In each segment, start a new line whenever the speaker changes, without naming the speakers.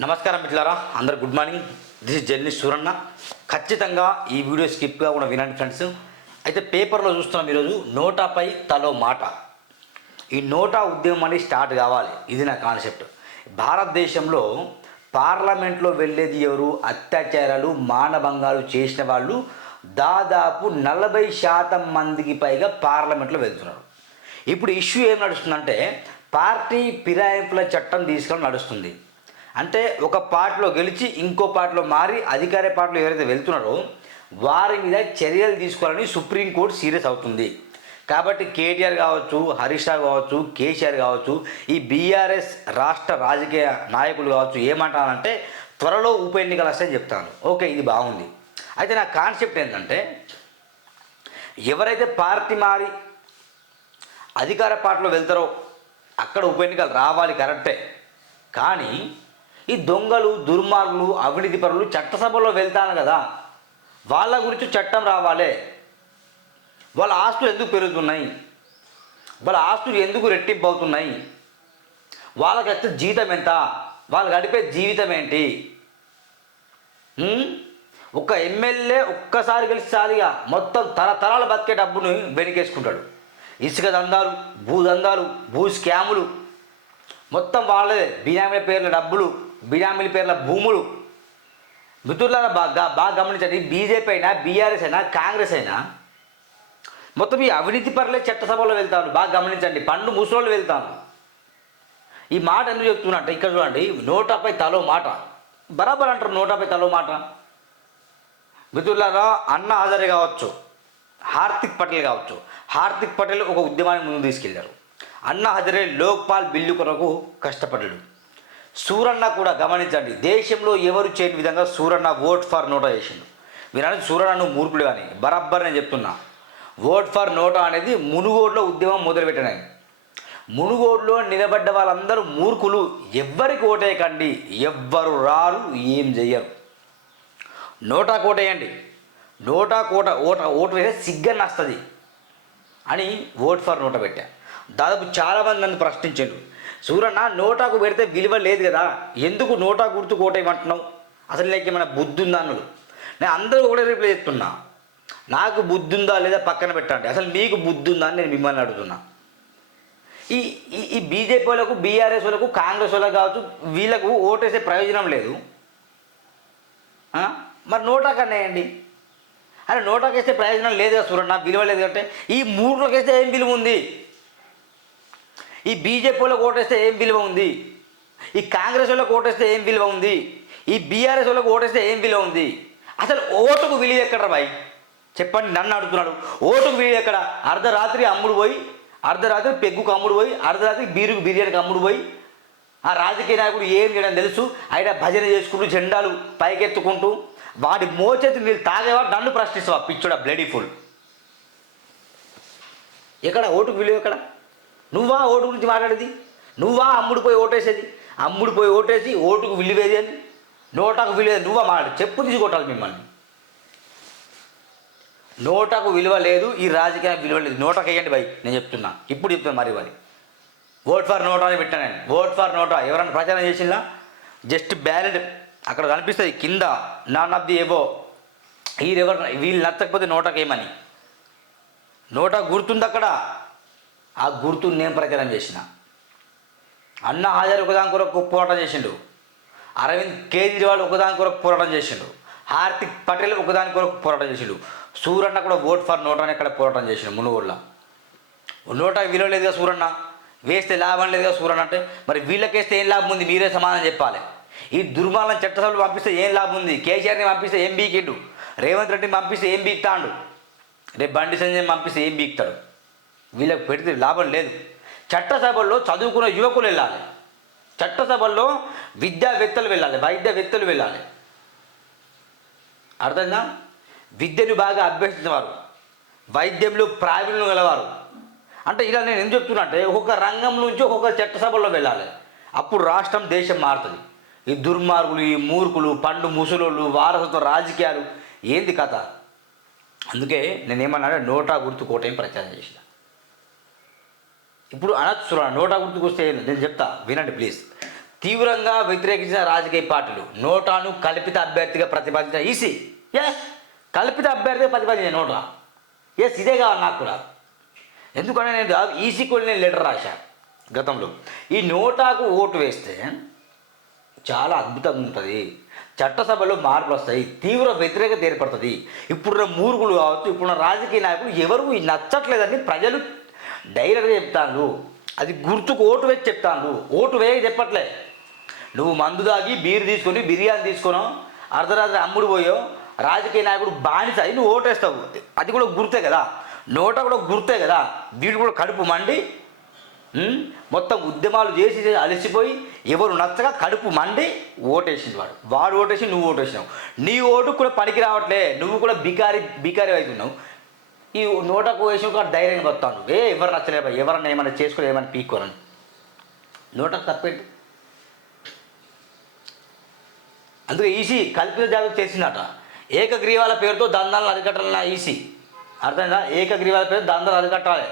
నమస్కారం మిట్లారా అందరు good morning. This is journey Suranna ఖచ్చితంగా ఈ వీడియో స్కిప్గా కూడా వినండి ఫ్రెండ్స్. అయితే పేపర్లో చూస్తున్నాం ఈరోజు నోటాపై తలో మాట. ఈ నోటా ఉద్యమం అనేది స్టార్ట్ కావాలి. ఇది నా కాన్సెప్ట్. భారతదేశంలో పార్లమెంట్లో వెళ్ళేది ఎవరు? అత్యాచారాలు మానభంగాలు చేసిన వాళ్ళు దాదాపు నలభై శాతం మందికి పైగా పార్లమెంట్లో వెళ్తున్నారు. ఇప్పుడు ఇష్యూ ఏం నడుస్తుందంటే పార్టీ ఫిరాయింపుల చట్టం తీసుకొని నడుస్తుంది. అంటే ఒక పార్ట్లో గెలిచి ఇంకో పార్ట్లో మారి అధికార పార్టీలో ఎవరైతే వెళ్తున్నారో వారి మీద చర్యలు తీసుకోవాలని సుప్రీంకోర్టు సీరియస్ అవుతుంది. కాబట్టి కేటీఆర్ కావచ్చు హరీష్ రావు కావచ్చు కేసీఆర్ కావచ్చు ఈ బీఆర్ఎస్ రాష్ట్ర రాజకీయ నాయకులు కావచ్చు ఏమంటానంటే త్వరలో ఉప ఎన్నికలు వస్తాయని చెప్తాను ఓకే ఇది బాగుంది. అయితే నా కాన్సెప్ట్ ఏంటంటే ఎవరైతే పార్టీ మారి అధికార పార్టీలో వెళ్తారో అక్కడ ఉప ఎన్నికలు రావాలి కరెక్టే. కానీ ఈ దొంగలు దుర్మార్గులు అవినీతి పరులు చట్టసభలో వెళ్తాను కదా. వాళ్ళ గురించి చట్టం రావాలి. వాళ్ళ ఆస్తులు ఎందుకు పెరుగుతున్నాయి? వాళ్ళ ఆస్తులు ఎందుకు రెట్టింపు అవుతున్నాయి వాళ్ళకి వచ్చే జీతం ఎంత? వాళ్ళు గడిపే జీవితం ఏంటి? ఒక ఎమ్మెల్యే ఒక్కసారి గెలిచిసారిగా మొత్తం తరతరాలు బతికే డబ్బును వెనికేసుకుంటాడు. ఇసుక దందాలు భూ దందాలు భూ స్కాములు. మొత్తం వాళ్ళదే. బినామీల పేర్ల డబ్బులు. బినామీల పేర్ల భూములు. మిత్రులారా బాగా బాగా గమనించండి. బీజేపీ అయినా బీఆర్ఎస్ అయినా కాంగ్రెస్ అయినా మొత్తం ఈ అవినీతి పరులే చట్టసభలో వెళ్తాను బాగా గమనించండి. పండు ముసలోళ్ళు వెళ్తాను ఈ మాట ఎందుకు చెప్తున్నా అంటే ఇక్కడ చూడండి. నోటాపై తలో మాట. బరాబర్ అంటారు నోటాపై తలో మాట. మిత్రులారా అన్న హజారే కావచ్చు హార్దిక్ పటేల్ కావచ్చు. హార్దిక్ పటేల్ ఒక ఉద్యమాన్ని ముందు తీసుకెళ్ళారు. అన్న హజరే లోక్పాల్ బిల్లు కొరకు కష్టపడ్డాడు. సూరన్న కూడా గమనించండి. దేశంలో ఎవరు చేయని విధంగా సూరన్న ఓట్ ఫర్ నోటా చేసిండు. మీరు సూరన్న నువ్వు మూర్ఖుడు కానీ బరబ్బర్ నేను చెప్తున్నా. ఓట్ ఫర్ నోటా అనేది మునుగోడులో ఉద్యమం మొదలుపెట్టినాయి. మునుగోడులో నిలబడ్డ వాళ్ళందరూ మూర్ఖులు. ఎవ్వరికి ఓటేయకండి. ఎవ్వరు రారు ఏం చెయ్యరు. నోటా కోటేయండి నోటా కోట ఓట ఓటు వేస్తే సిగ్గన్న వస్తుంది అని ఓట్ ఫర్ నోట పెట్టా. దాదాపు చాలామంది నన్ను ప్రశ్నించారు సూరన్న నోటాకు పెడితే విలువ లేదు కదా. ఎందుకు నోటా గుర్తు కోటేయమంటున్నావు? అసలు నీకు ఏమైనా బుద్ధి ఉందా అన్నాడు. నేను అందరూ ఒకటే రిప్లై చెప్తున్నా నాకు బుద్ధి ఉందా లేదా పక్కన పెట్టండి. అసలు మీకు బుద్ధి ఉందా అని నేను మిమ్మల్ని అడుగుతున్నా. ఈ ఈ- బీజేపీ వాళ్ళకు బీఆర్ఎస్ వాళ్ళకు కాంగ్రెస్ వాళ్ళకు కావచ్చు వీళ్ళకు ఓటేసే ప్రయోజనం లేదు. మరి నోటా అన్నాయండి అరే నోటాకు వేస్తే ప్రయోజనం లేదు కదా సూరన్న విలువ లేదు అంటే. ఈ మూడులోకి వేస్తే ఏం విలువ ఉంది? ఈ బీజేపీలో ఓటేస్తే ఏం విలువ ఉంది? ఈ కాంగ్రెస్ వాళ్ళకి ఓటేస్తే ఏం విలువ ఉంది? ఈ బీఆర్ఎస్ వాళ్ళకి ఓటేస్తే ఏం విలువ ఉంది? అసలు ఓటుకు విలువ ఎక్కడ బాయ్? చెప్పండి నన్ను అడుగుతున్నాడు. ఓటుకు విలువ ఎక్కడ? అర్ధరాత్రి అమ్ముడు పోయి అర్ధరాత్రి పెగ్గుకు అమ్ముడు పోయి అర్ధరాత్రి బీరుకు బిర్యానీకి అమ్ముడు పోయి ఆ రాజకీయ నాయకుడు ఏం చేయడం తెలుసు? ఆయన భజన చేసుకుంటూ జెండాలు పైకెత్తుకుంటూ వాడి మోచేతి నీళ్ళు తాగేవాడు నన్ను ప్రశ్నిస్తావా? పిచ్చుడా బ్లడీ ఫుల్ ఎక్కడ? ఓటుకు విలువ ఎక్కడ? నువ్వా ఓటు గురించి మాట్లాడేది? నువ్వా అమ్ముడు పోయి ఓటేసేది? అమ్ముడు పోయి ఓటేసి ఓటుకు విలువేది అని? నోటాకు విలువ నువ్వా మాట్లాడు. చెప్పు తీసుకోవాలి మిమ్మల్ని. నోటాకు విలువ లేదు ఈ రాజకీయ విలువ లేదు. నోటకు వేయండి భయ్ నేను చెప్తున్నా. ఇప్పుడు చెప్తాను మరి మరి ఓట్ ఫర్ నోటా అని పెట్టాను నేను. Vote for NOTA. ఎవరైనా ప్రచారం చేసిందా జస్ట్ బ్యాలెట్ అక్కడ కనిపిస్తుంది కింద. నాన్ ఆఫ్ ది ఏవో వీరెవరు వీళ్ళు నచ్చకపోతే నోటకేమని ఏమని నోటా గుర్తుంది అక్కడ ఆ గుర్తుని నేను ప్రచారం చేసిన. అన్న హాజరు ఒకదాని కొరకు పోరాటం చేసిండు. అరవింద్ కేజ్రీవాల్ ఒకదాని కొరకు పోరాటం చేసిండు. హార్దిక్ పటేల్ ఒకదాని కొరకు పోరాటం చేసిండు. సూరన్న కూడా ఓట్ ఫర్ నోటా అని ఇక్కడ పోరాటం చేసిండు మునుగోళ్ళ నోట విలువ లేదుగా సూరన్న? వేస్తే లాభం లేదుగా సూరన్న అంటే? మరి వీళ్ళకేస్తే ఏం లాభం ఉంది? మీరే సమాధానం చెప్పాలి. ఈ దుర్మాలం చట్టసభలు పంపిస్తే ఏం లాభం ఉంది? కేసీఆర్ని పంపిస్తే ఏం బీకిండు? రేవంత్ రెడ్డిని పంపిస్తే ఏం బీక్తాడు? రేపు బండి సంజయ్ పంపిస్తే ఏం బీక్తాడు? వీళ్ళకి పెడితే లాభం లేదు. చట్టసభల్లో చదువుకున్న యువకులు వెళ్ళాలి. చట్టసభల్లో విద్యావేత్తలు వెళ్ళాలి వైద్యవేత్తలు వెళ్ళాలి. అర్థంగా విద్యను బాగా అభ్యసించేవారు వైద్యంలో ప్రావీణ్యం గలవారు. అంటే ఇలా నేను ఏం చెప్తున్నా అంటే ఒక్కొక్క రంగం నుంచి ఒక్కొక్క చట్టసభల్లో వెళ్ళాలి. అప్పుడు రాష్ట్రం దేశం మారుతుంది. ఈ దుర్మార్గులు ఈ మూర్ఖులు పండు ముసలోళ్ళు వారసత్వ రాజకీయాలు ఏంది కథ? అందుకే నేనేమన్నా నోటా గుర్తు కోటేం ప్రచారం చేసిన. ఇప్పుడు అనొచ్చు చూడండి నోటా గుర్తుకు వస్తే నేను చెప్తా వినండి ప్లీజ్ తీవ్రంగా వ్యతిరేకించిన రాజకీయ పార్టీలు నోటాను కల్పిత అభ్యర్థిగా ప్రతిపాదించిన ఈసీ. ఎస్ కల్పిత అభ్యర్థిగా ప్రతిపాదించిన నోటా? ఎస్ ఇదే కావాలి నాకు కూడా. ఎందుకంటే నేను ఈసీ కూడా నేను లెటర్ రాశా గతంలో. ఈ నోటాకు ఓటు వేస్తే చాలా అద్భుతంగా ఉంటుంది. చట్టసభలో మార్పులు వస్తాయి తీవ్ర వ్యతిరేకత ఏర్పడుతుంది. ఇప్పుడున్న మూర్ఖులు కావచ్చు ఇప్పుడున్న రాజకీయ నాయకులు ఎవరు నచ్చట్లేదని ప్రజలు డైరెక్ట్గా చెప్తాను అది గుర్తుకు ఓటు వేసి చెప్తాను ఓటు వేయ చెప్పట్లే. నువ్వు మందు దాగి బీరు తీసుకొని బిర్యానీ తీసుకొని అర్ధరాత్రి అమ్ముడు పోయావు రాజకీయ నాయకుడు బానిస అది నువ్వు ఓటేస్తావు. అది కూడా గుర్తే కదా. నోట కూడా గుర్తే కదా. వీడు కూడా కడుపు మండి మొత్తం ఉద్యమాలు చేసి అలసిపోయి ఎవరు నచ్చక కడుపు మండి ఓటేసింది వాడు. వాడు ఓటేసి నువ్వు ఓటేసినావు. నీ ఓటు కూడా పనికి రావట్లే. నువ్వు కూడా బికారి బికారి అవుతున్నావు ఈ నోటకు వేసి కూడా ధైర్యంగా వస్తాను ఏ ఎవరు నచ్చలేబా ఎవరన్నా ఏమైనా చేసుకుని ఏమైనా పీక్కోరని నోటకు తప్పేంటి అందుకే ఈసీ కల్పిత జాగ్రత్త చేసిందట ఏకగ్రీవాల పేరుతో దందాలను అరికట్టాలన్న ఈసీ అర్థమైందా ఏకగ్రీవాల పేరు దందాలు అరికట్టాలి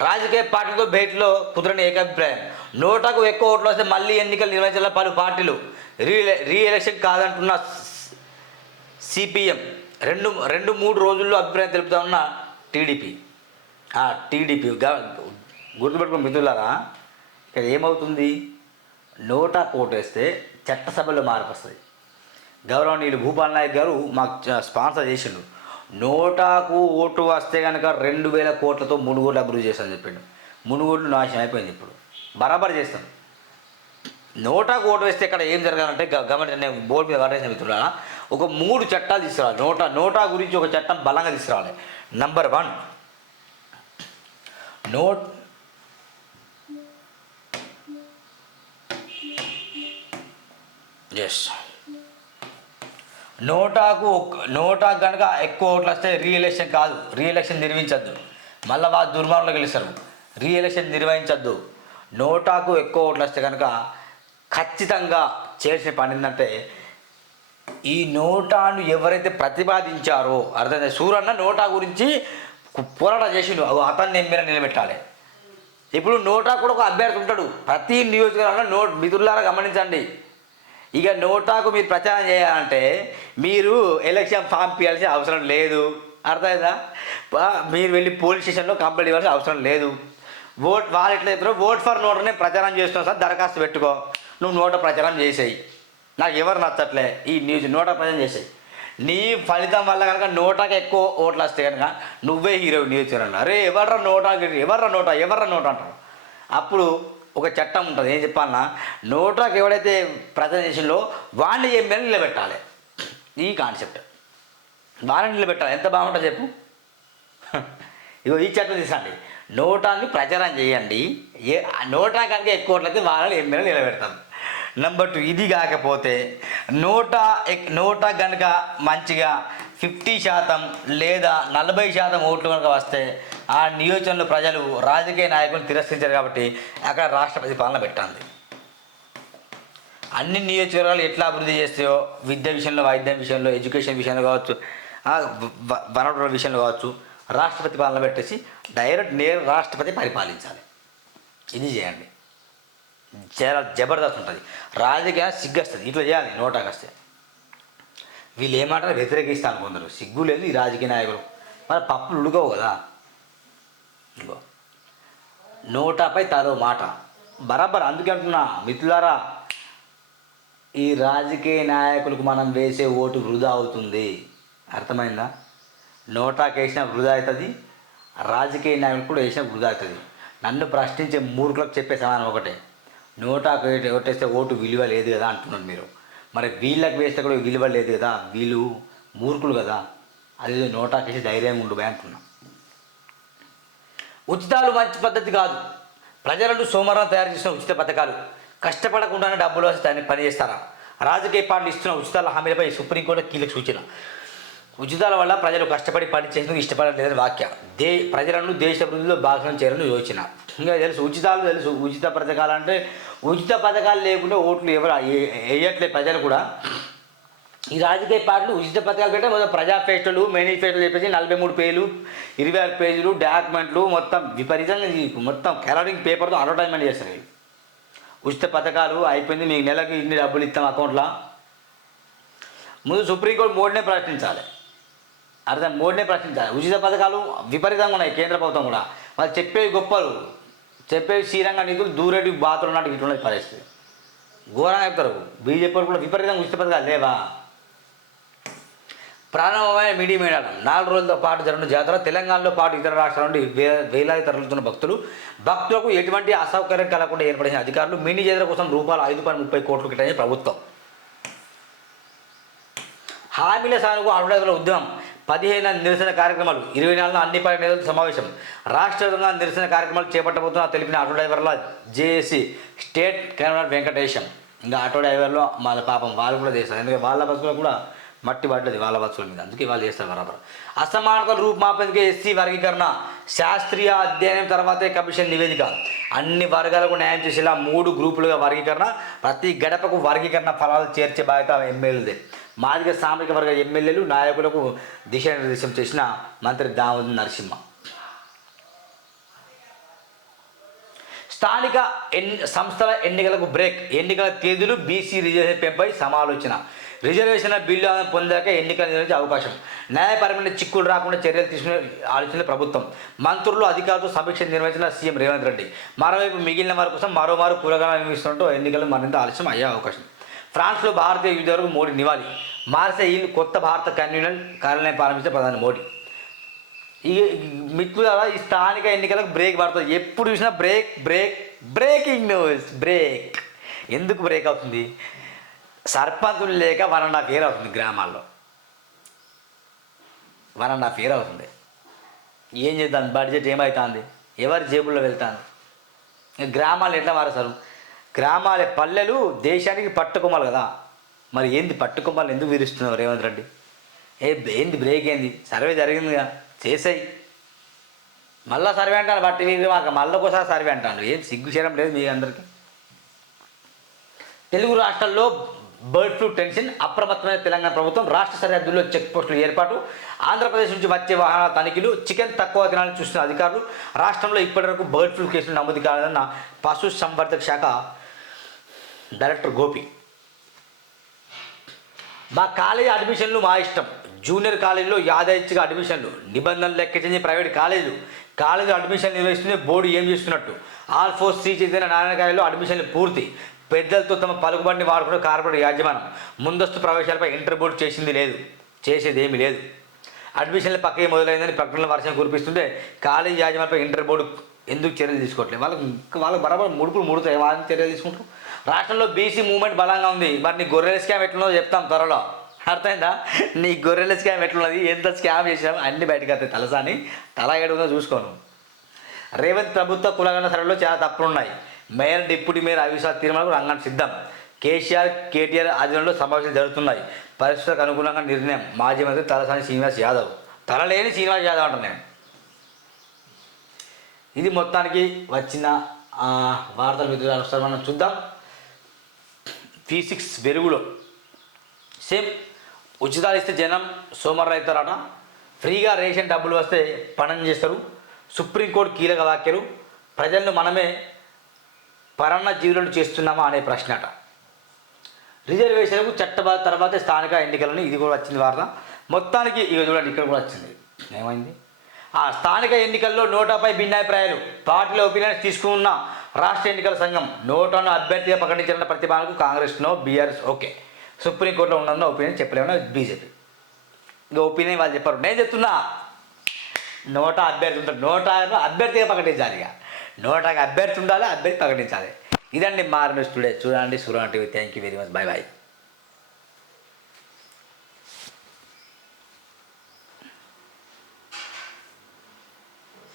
రాజకీయ పార్టీతో భేటీలో కుదరని ఏకాభిప్రాయం నోటకు ఎక్కువ ఓట్లు వస్తే మళ్ళీ ఎన్నికలు నిర్వహించాల పలు పార్టీలు రీ రీ ఎలక్షన్ కాదంటున్న సిపిఎం. రెండు రెండు మూడు రోజుల్లో అభిప్రాయం తెలుపుతా ఉన్న టీడీపీ. టీడీపీ. గుర్తుపెట్టుకున్న మిత్రులారా ఇక్కడ ఏమవుతుంది? నోటా కోటేస్తే చట్టసభలో మార్పు వస్తుంది. గౌరవనీయులు భూపాల్ నాయక్ గారు మాకు స్పాన్సర్ చేసిండు. నోటాకు ఓటు వస్తే కనుక రెండు వేల కోట్లతో మునుగోడు అభివృద్ధి చేస్తామని చెప్పిండు. మునుగోడు నాశనం అయిపోయింది ఇప్పుడు. బరాబర్ చేస్తాం. నోటాకు ఓటు వేస్తే ఇక్కడ ఏం జరగాలంటే గ- నేను బోర్డు మీద పడేసిన మిత్రులారా ఒక మూడు చట్టాలు తీసుకురావాలి. నోటా నోటా గురించి ఒక చట్టం బలంగా తీసుకురావాలి. నంబర్ వన్ నోట్ ఎస్ నోటాకు నోటాకు కనుక ఎక్కువ ఓట్లు వస్తే రీఎలక్షన్ కాదు. రీఎలక్షన్ నిర్వహించద్దు. మళ్ళీ వాళ్ళు దుర్మార్గులు గెలుస్తారు. రీఎలక్షన్ నిర్వహించద్దు. నోటాకు ఎక్కువ ఓట్లు వస్తే కనుక ఖచ్చితంగా చేసిన పని ఏంటంటే ఈ నోటాను ఎవరైతే ప్రతిపాదించారో అర్థమైంది సూరన్న నోటా గురించి పోరాటం చేసిండు. అతన్ని ఎమ్మెల్యే నిలబెట్టాలి. ఇప్పుడు నోటా కూడా ఒక అభ్యర్థి ఉంటాడు. ప్రతి నియోజకవర్గంలో నోట్ మిత్రులారా గమనించండి. ఇక నోటాకు మీరు ప్రచారం చేయాలంటే మీరు ఎలక్షన్ ఫామ్ పియాల్సిన అవసరం లేదు. అర్థమైందా? మీరు వెళ్ళి పోలీస్ స్టేషన్లో కంప్లైంట్ ఇవ్వాల్సిన అవసరం లేదు. ఓట్ వాళ్ళు ఎట్లా చెప్తారో ఓట్ ఫర్ నోటనే ప్రచారం చేస్తున్నాం సార్ దరఖాస్తు పెట్టుకో. నువ్వు నోట ప్రచారం చేసేయి. నాకు ఎవరు నచ్చట్లే ఈ న్యూస్ నోట ప్రచారం చేసేయి. నీ ఫలితం వల్ల కనుక నోటాకి ఎక్కువ ఓట్లు వస్తే కనుక నువ్వే హీరో న్యూస్ ఛానల్. అరే ఎవర్రా నోటా ఎవర్రా నోటా ఎవర్రా నోట అంటారు. అప్పుడు ఒక చట్టం ఉంటుంది. ఏం చెప్పాలన్నా నోటాకి ఎవడైతే ప్రజెంటేషన్లో వాడిని ఎమ్మెల్యే నిలబెట్టాలి. ఈ కాన్సెప్ట్. వాళ్ళని నిలబెట్టాలి. ఎంత బాగుంటుంది చెప్పు. ఇగో ఈ చట్టం తీసండి నోటాన్ని ప్రచారం చేయండి. ఏ ఆ నోటా కనుక ఎక్కువ ఓట్లయితే వాళ్ళని ఎమ్మెల్యే నిలబెడతాం. నెంబర్ టూ ఇది కాకపోతే నూట నూట కనుక మంచిగా ఫిఫ్టీ శాతం లేదా నలభై శాతం ఓట్లు కనుక వస్తే ఆ నియోజకవర్గంలో ప్రజలు రాజకీయ నాయకులను తిరస్కరించారు కాబట్టి అక్కడ రాష్ట్రపతి పాలన పెట్టాలి అన్ని నియోజకవర్గాలు ఎట్లా అభివృద్ధి చేస్తాయో విద్య విషయంలో వైద్యం విషయంలో ఎడ్యుకేషన్ విషయంలో కావచ్చు వనరుల విషయంలో కావచ్చు రాష్ట్రపతి పాలన పెట్టేసి డైరెక్ట్ నేరు రాష్ట్రపతి పరిపాలించాలి. ఇది చేయండి. చాలా జబర్దస్త్ ఉంటుంది. రాజకీయ సిగ్గొస్తుంది. ఇట్లా చేయాలి నోటాకి వస్తే వీళ్ళు ఏమంటారు వ్యతిరేకిస్తాను కొందరు. సిగ్గు లేదు ఈ రాజకీయ నాయకులు. మరి పప్పులు ఉడకవు కదా. ఇగో నోటాపై తరో మాట. బరాబర్ అందుకే అంటున్నా మిత్రులారా ఈ రాజకీయ నాయకులకు మనం వేసే ఓటు వృధా అవుతుంది. అర్థమైందా? నోటాకి వేసిన వృధా అవుతుంది రాజకీయ నాయకులు కూడా వేసిన వృధా అవుతుంది. నన్ను ప్రశ్నించే మూర్ఖులకు చెప్పే సమానం ఒకటే. నోటాకు ఓటేస్తే ఓటు విలువ లేదు కదా అంటున్నారు మీరు. మరి వీళ్ళకి వేస్తే కూడా విలువ లేదు కదా? వీళ్ళు మూర్ఖులు కదా? అది నోటాకి ధైర్యంగా ధైర్యం ఉండు భయ ఉచితాలు మంచి పద్ధతి కాదు. ప్రజలను సోమవారం తయారు చేసిన ఉచిత పథకాలు. కష్టపడకుండానే డబ్బులు వస్తే దాన్ని పని చేస్తారా? రాజకీయ పార్టీలు ఇస్తున్న ఉచితాల హామీలపై సుప్రీంకోర్టు కీలక సూచన. ఉచితాల వల్ల ప్రజలు కష్టపడి పని చేసేందుకు ఇష్టపడలేదని వాక్య దే ప్రజలను దేశ అభివృద్ధిలో భాగం చేయాలని యోచన. ఇంకా తెలుసు ఉచితాలు తెలుసు. ఉచిత పథకాలు అంటే ఉచిత పథకాలు లేకుండా ఓట్లు ఎవరు వేయట్లే ప్రజలు కూడా. ఈ రాజకీయ పార్టీలు ఉచిత పథకాలు పెట్టే మొత్తం ప్రజాఫేస్టులు మేనిఫెస్టోలు చెప్పేసి నలభై మూడు పేజీలు ఇరవై ఆరు పేజీలు డాక్యుమెంట్లు మొత్తం విపరీతంగా మొత్తం కలరింగ్ పేపర్తో అడ్వర్టైజ్మెంట్ చేస్తారు ఉచిత పథకాలు అయిపోయింది మీకు నెలకు ఇన్ని డబ్బులు ఇస్తాం అకౌంట్లో. ముందు సుప్రీంకోర్టు మోడీనే ప్రశ్నించాలి. అర్థం మోడీనే ప్రశ్నించాలి. ఉచిత పథకాలు విపరీతంగా ఉన్నాయి కేంద్ర ప్రభుత్వం కూడా. వాళ్ళు చెప్పేవి గొప్పలు. చెప్పేవి శ్రీరంగ నిధులు దూరేటి బాతులు నాటి ఇట్లున్నది పరిస్థితి. ఘోరంగా చెప్తారు. బీజేపీ కూడా విపరీతంగా ఉచిత పథకాలు లేవా? ప్రారంభమైన మీడియం మేడారం. నాలుగు రోజులతో పాటు జరిగిన జాతర తెలంగాణలో పాటు ఇతర రాష్ట్రాల నుండి వే వేలాది తరలుతున్న భక్తులు. భక్తులకు ఎటువంటి అసౌకర్యం కలగకుండా ఏర్పడిన అధికారులు మినీ జాతర కోసం రూపాయలు ఐదు పాయింట్ ముప్పై కోట్లు కేటాయించిన ప్రభుత్వం. హామీల సానుకు అరుణాచల ఉద్యమం. పదిహేను నిరసన కార్యక్రమాలు ఇరవై నాలుగున అన్ని పార్టీ సమావేశం. రాష్ట్ర నిరసన కార్యక్రమాలు చేపట్టబోతున్న తెలిపిన ఆటో డ్రైవర్ల జేఏసీ స్టేట్ కన్వీనర్ వెంకటేశం. ఇంకా ఆటో డ్రైవర్లు వాళ్ళ పాపం వాళ్ళు కూడా చేస్తారు. ఎందుకంటే వాళ్ళ బస్సులో కూడా మట్టి పడ్డది వాళ్ళ బస్సుల మీద. అందుకే వాళ్ళు చేస్తారు బరాబర్. అసమానతల రూపుమాపేందుకు ఎస్సీ వర్గీకరణ శాస్త్రీయ అధ్యయనం తర్వాతే కమిషన్ నివేదిక. అన్ని వర్గాలకు న్యాయం చేసేలా మూడు గ్రూపులుగా వర్గీకరణ ప్రతి గడపకు వర్గీకరణ ఫలాలు చేర్చే బాధ్యత ఎమ్మెల్యేదే. మాదిగ సామాజిక వర్గ ఎమ్మెల్యేలు నాయకులకు దిశానిర్దేశం చేసిన మంత్రి దామోదర్ నరసింహ. స్థానిక ఎన్ సంస్థల ఎన్నికలకు బ్రేక్ ఎన్నికల తేదీలు బీసీ రిజర్వేషన్ పెంపై సమాలోచన. రిజర్వేషన్ల బిల్లు పొందాక ఎన్నికలు నిర్వహించే అవకాశం. న్యాయపరమైన చిక్కులు రాకుండా చర్యలు తీసుకునే ఆలోచన ప్రభుత్వం. మంత్రులు అధికారులతో సమీక్ష నిర్వహించిన సీఎం రేవంత్ రెడ్డి. మరోవైపు మిగిలిన వారి కోసం మరోమారు కూరగాయలు నిర్మిస్తుంటూ ఎన్నికలు మరింత ఆలస్యం అయ్యే అవకాశం. ఫ్రాన్స్లో భారతీయ విద్యార్థులకు మోడీ నివాళి. మార్సెయిల్ కొత్త భారత కన్వీనర్ కార్యాలయం ప్రారంభించిన ప్రధాని మోడీ. ఈ మిత్రులారా ఈ స్థానిక ఎన్నికలకు బ్రేక్ పడుతుంది ఎప్పుడు చూసినా break break breaking news break. ఎందుకు బ్రేక్ అవుతుంది? సర్పంచులు లేక వన్ అండ్ హాఫ్ ఇయర్ అవుతుంది గ్రామాల్లో. వన్ అండ్ హాఫ్ ఇయర్ అవుతుంది. ఏం చేద్దాం? బడ్జెట్ ఏమవుతుంది ఎవరి జేబుల్లో వెళ్తాను గ్రామాలు ఎట్లా మారుస్తారు? గ్రామాల పల్లెలు దేశానికి పట్టుకోమాలి కదా. మరి ఏంది పట్టుకోమాలి ఎందుకు విరుస్తున్నారు రేవంత్ రెడ్డి? ఏ ఏంది బ్రేక్ ఏంది? సర్వే జరిగిందిగా. చేసాయి. మళ్ళా సర్వే అంటాను బట్టి మీరు మాకు. మళ్ళీ ఒకసారి సర్వే అంటాను ఏం సిగ్గు చేయడం లేదు మీ అందరికీ. తెలుగు రాష్ట్రాల్లో బర్డ్ ఫ్లూ టెన్షన్ అప్రమత్తమైన తెలంగాణ ప్రభుత్వం రాష్ట్ర సరిహద్దుల్లో చెక్ పోస్టులు ఏర్పాటు. ఆంధ్రప్రదేశ్ నుంచి వచ్చే వాహనాల తనిఖీలు చికెన్ తక్కువ తినాలని చూస్తున్న అధికారులు. రాష్ట్రంలో ఇప్పటివరకు బర్డ్ ఫ్లూ కేసులు నమోదు కాలేదన్న పశు సంవర్ధక శాఖ డైరెక్టర్ గోపి. మా కాలేజీ అడ్మిషన్లు మా ఇష్టం. జూనియర్ కాలేజీలో యాదైచ్ఛిక అడ్మిషన్లు. నిబంధనలు లెక్కించింది ప్రైవేట్ కాలేజీలు. కాలేజీ అడ్మిషన్ నిర్వహిస్తుంది బోర్డు ఏం చేస్తున్నట్టు. ఆల్ ఫోర్ శ్రీ చైతన్య నారాయణ కాలేజీలో అడ్మిషన్లు పూర్తి. పెద్దలతో తమ పలుకుబడిని వాడుకున్న కార్పొరేట్ యాజమాన్యం. ముందస్తు ప్రవేశాలపై ఇంటర్ బోర్డు చేసింది లేదు. చేసేది ఏమీ లేదు. అడ్మిషన్ల పక్కకి మొదలైందని ప్రకటనల వర్షం కురిపిస్తుంటే కాలేజీ యాజమాన్యంపై ఇంటర్ బోర్డు ఎందుకు చర్యలు తీసుకోవట్లేదు? వాళ్ళకి వాళ్ళకి బరాబర్ ముడుపులు ముడుతాయి? వాళ్ళని చర్యలు తీసుకుంటారు? రాష్ట్రంలో బీసీ మూవ్మెంట్ బలంగా ఉంది. మరి నీ గొర్రెల స్కామ్ ఎట్లున్నదో చెప్తాం త్వరలో. అర్థమైందా? నీ గొర్రెల స్కామ్ ఎట్లున్నది? ఎంత స్కామ్ చేసావు అన్ని బయటకు వస్తాయి తలసాని. తల ఏడుందో చూసుకోను. రేవంత్ ప్రభుత్వ కులగణ సరళిలో చాలా తప్పులు ఉన్నాయి మేయర్ డిప్యూటీ మేయర్ అవిశ్వాస తీర్మానాలకు రంగం సిద్ధం. కేసీఆర్ కేటీఆర్ ఆధ్వర్యంలో సమావేశాలు జరుగుతున్నాయి. పరిస్థితులకు అనుగుణంగా నిర్ణయం. మాజీ మంత్రి తలసాని శ్రీనివాస్ యాదవ్. తలలేని శ్రీనివాస్ యాదవ్ అంట నేను. ఇది మొత్తానికి వచ్చిన ఆ, వార్తల మిత్రులు మనం చూద్దాం. వి సిక్స్ వెలుగులో. సేమ్ ఉచితాలు ఇస్తే జనం సోమవారం అవుతారట ఫ్రీగా రేషన్ డబ్బులు వస్తే పనం చేస్తారు. సుప్రీంకోర్టు కీలక వ్యాఖ్యలు. ప్రజలను మనమే పరణ జీవులను చేస్తున్నామా అనే ప్రశ్న అట రిజర్వేషన్కు చట్టబద్ధ తర్వాత స్థానిక ఎన్నికలని ఇది కూడా వచ్చింది వార్త. మొత్తానికి ఇక చూడండి ఇక్కడ కూడా వచ్చింది. ఏమైంది? ఆ స్థానిక ఎన్నికల్లో నోటాపై భిన్నాభిప్రాయాలు. పార్టీల ఒపీనియన్స్ తీసుకున్న రాష్ట్ర ఎన్నికల సంఘం నోటాను అభ్యర్థిగా ప్రకటించిన ప్రతిభానికి కాంగ్రెస్నో బీఆర్ఎస్ ఓకే. సుప్రీంకోర్టులో ఉన్న ఒపీనియన్ చెప్పలేమన్నా బీజేపీ. ఇంకా ఒపీనియన్ వాళ్ళు చెప్పారు. నేను చెప్తున్నా నోటా అభ్యర్థి ఉంటారు నోటాను అభ్యర్థిగా ప్రకటించాలి ఇక. నోటాకి అభ్యర్థి ఉండాలి అభ్యర్థి ప్రకటించాలి. ఇదండి మారిన స్టూడే చూడండి సురా TV. Thank you very much bye bye